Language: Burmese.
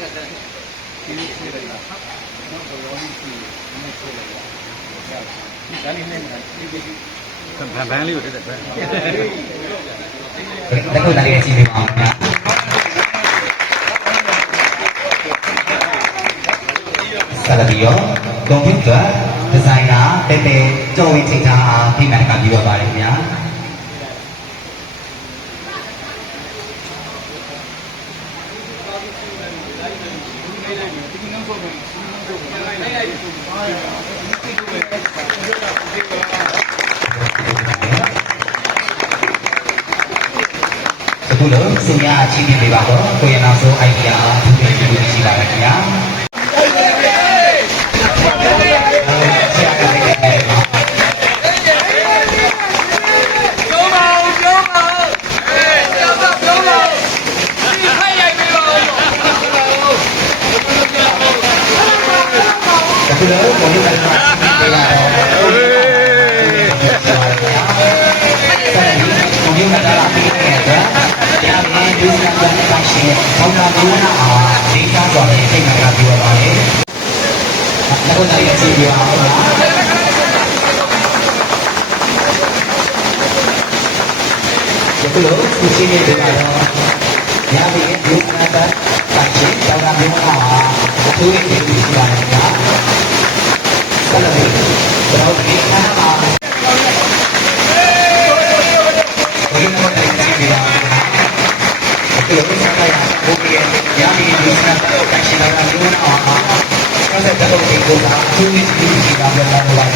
ဘန်းလေးကိုတက်တယ်ပဲလက်ခုပ်လေးကြည့်ပေးပါဦးခင်ဗျာဆက်လက်ပြီးတော့ကွန်ပျူတာဒီဇိုင်နာတဲတဲကျော်ဝင်းထိတ်ထားအားဖိမှန်ကပြီးတော့ပါတယ်ခင်ဗျာအခုလို့စင်ရအချင်းချင်းတွေပါတော့ကိုရနောက်ဆုံး idea သူတွေရှိပါမယ်ခင်ဗျာအခုလို့ကိုရနောက်ဆုံး idea ကိုရနောက်ဆုံး idea ဒီစံပြန်ပါရှင်ဘောင်းနာဘူးနာအားဒေတာတော်နဲ့စိတ်မှန်ကပြောပါလေ။နောက်တော့လည်းကြည့်ပြအောင်ပါ။ဒီလိုသူရှင်းနေတယ်ကတော့ညာပြီးဒီစံပြန်ပါရှင်ဘောင်းနာဘူးနာအားသူ့ရဲ့ဒီစံပြန်ကဆက်လက်ပြီးတော့ဒီနာအားဒီလိုလည်းကြည့်ပြအောင်ဒီလိုမျိုးဆိုင်ရာဘုရားညာမီဒီစနာတော့တရှိလာတာမျိုးအောင်ဆက်တဲ့တော့ဒီကိုသာသူ့ရဲ့ဒီကံပြန်လာပါလား